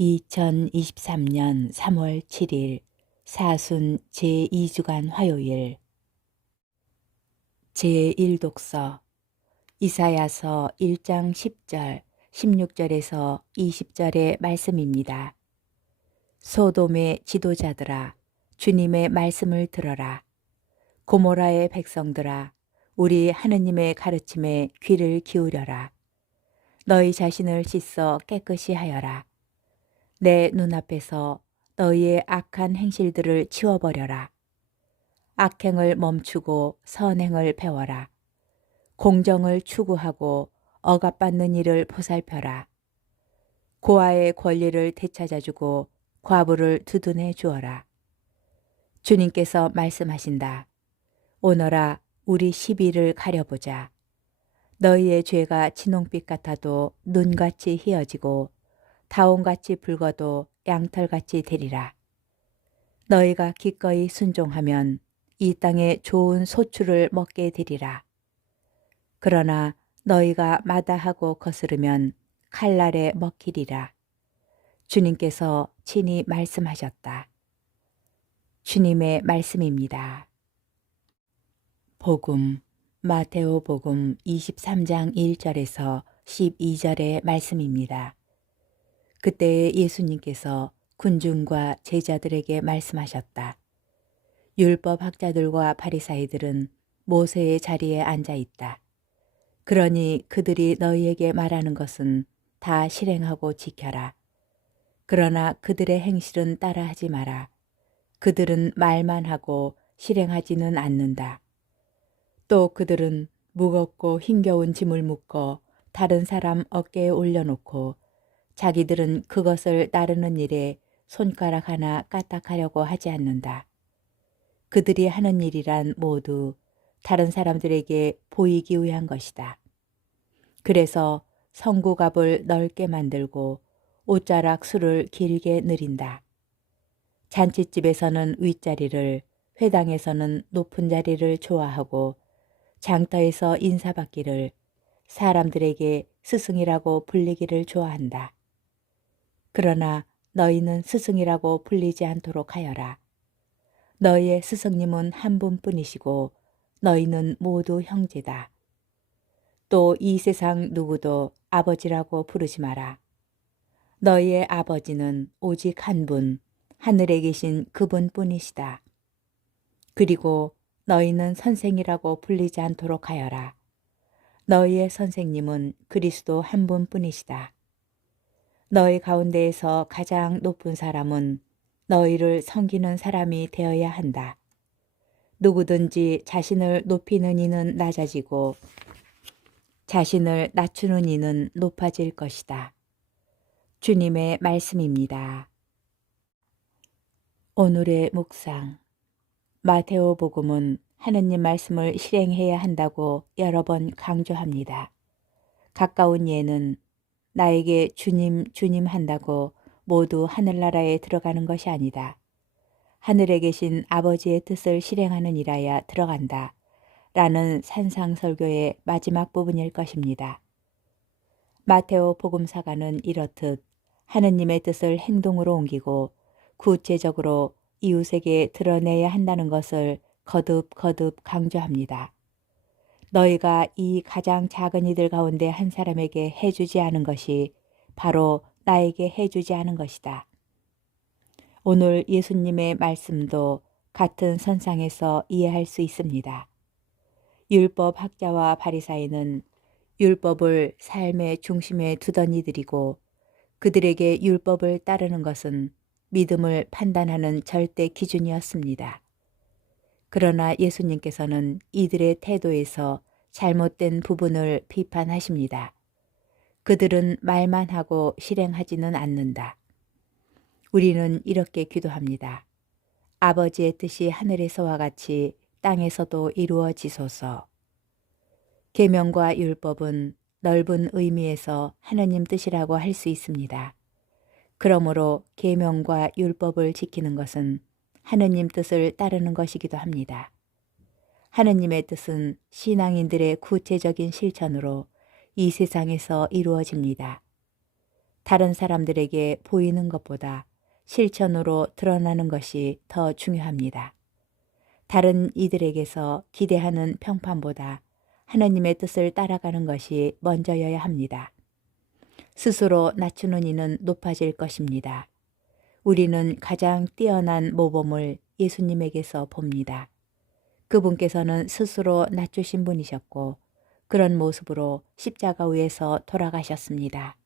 2023년 3월 7일 사순 제2주간 화요일 제1독서 이사야서 1장 10절, 16절에서 20절의 말씀입니다. 소돔의 지도자들아, 주님의 말씀을 들어라. 고모라의 백성들아, 우리 하느님의 가르침에 귀를 기울여라. 너희 자신을 씻어 깨끗이 하여라. 내 눈앞에서 너희의 악한 행실들을 치워버려라. 악행을 멈추고 선행을 배워라. 공정을 추구하고 억압받는 일을 보살펴라. 고아의 권리를 되찾아주고 과부를 두둔해 주어라. 주님께서 말씀하신다. 오너라, 우리 시비를 가려보자. 너희의 죄가 진홍빛 같아도 눈같이 희어지고 다온같이 붉어도 양털같이 되리라. 너희가 기꺼이 순종하면 이 땅에 좋은 소출을 먹게 되리라. 그러나 너희가 마다하고 거스르면 칼날에 먹히리라. 주님께서 친히 말씀하셨다. 주님의 말씀입니다. 복음, 마테오 복음 23장 1절에서 12절의 말씀입니다. 그때 예수님께서 군중과 제자들에게 말씀하셨다. 율법 학자들과 바리사이들은 모세의 자리에 앉아 있다. 그러니 그들이 너희에게 말하는 것은 다 실행하고 지켜라. 그러나 그들의 행실은 따라하지 마라. 그들은 말만 하고 실행하지는 않는다. 또 그들은 무겁고 힘겨운 짐을 묶어 다른 사람 어깨에 올려놓고 자기들은 그것을 나르는 일에 손가락 하나 까딱하려고 하지 않는다. 그들이 하는 일이란 모두 다른 사람들에게 보이기 위한 것이다. 그래서 성구갑을 넓게 만들고 옷자락 술을 길게 늘인다. 잔칫집에서는 윗자리를, 회당에서는 높은 자리를 좋아하고 장터에서 인사받기를, 사람들에게 스승이라고 불리기를 좋아한다. 그러나 너희는 스승이라고 불리지 않도록 하여라. 너희의 스승님은 한 분뿐이시고 너희는 모두 형제다. 또 이 세상 누구도 아버지라고 부르지 마라. 너희의 아버지는 오직 한 분, 하늘에 계신 그분뿐이시다. 그리고 너희는 선생이라고 불리지 않도록 하여라. 너희의 선생님은 그리스도 한 분뿐이시다. 너희 가운데에서 가장 높은 사람은 너희를 섬기는 사람이 되어야 한다. 누구든지 자신을 높이는 이는 낮아지고 자신을 낮추는 이는 높아질 것이다. 주님의 말씀입니다. 오늘의 묵상. 마테오 복음은 하느님 말씀을 실행해야 한다고 여러 번 강조합니다. 가까운 예는 나에게 주님, 주님 한다고 모두 하늘나라에 들어가는 것이 아니다. 하늘에 계신 아버지의 뜻을 실행하는 이라야 들어간다. 라는 산상설교의 마지막 부분일 것입니다. 마테오 복음사가는 이렇듯 하느님의 뜻을 행동으로 옮기고 구체적으로 이웃에게 드러내야 한다는 것을 거듭거듭 강조합니다. 너희가 이 가장 작은 이들 가운데 한 사람에게 해주지 않은 것이 바로 나에게 해주지 않은 것이다. 오늘 예수님의 말씀도 같은 선상에서 이해할 수 있습니다. 율법 학자와 바리사이는 율법을 삶의 중심에 두던 이들이고 그들에게 율법을 따르는 것은 믿음을 판단하는 절대 기준이었습니다. 그러나 예수님께서는 이들의 태도에서 잘못된 부분을 비판하십니다. 그들은 말만 하고 실행하지는 않는다. 우리는 이렇게 기도합니다. 아버지의 뜻이 하늘에서와 같이 땅에서도 이루어지소서. 계명과 율법은 넓은 의미에서 하느님 뜻이라고 할 수 있습니다. 그러므로 계명과 율법을 지키는 것은 하느님 뜻을 따르는 것이기도 합니다. 하느님의 뜻은 신앙인들의 구체적인 실천으로 이 세상에서 이루어집니다. 다른 사람들에게 보이는 것보다 실천으로 드러나는 것이 더 중요합니다. 다른 이들에게서 기대하는 평판보다 하나님의 뜻을 따라가는 것이 먼저여야 합니다. 스스로 낮추는 이는 높아질 것입니다. 우리는 가장 뛰어난 모범을 예수님에게서 봅니다. 그분께서는 스스로 낮추신 분이셨고 그런 모습으로 십자가 위에서 돌아가셨습니다.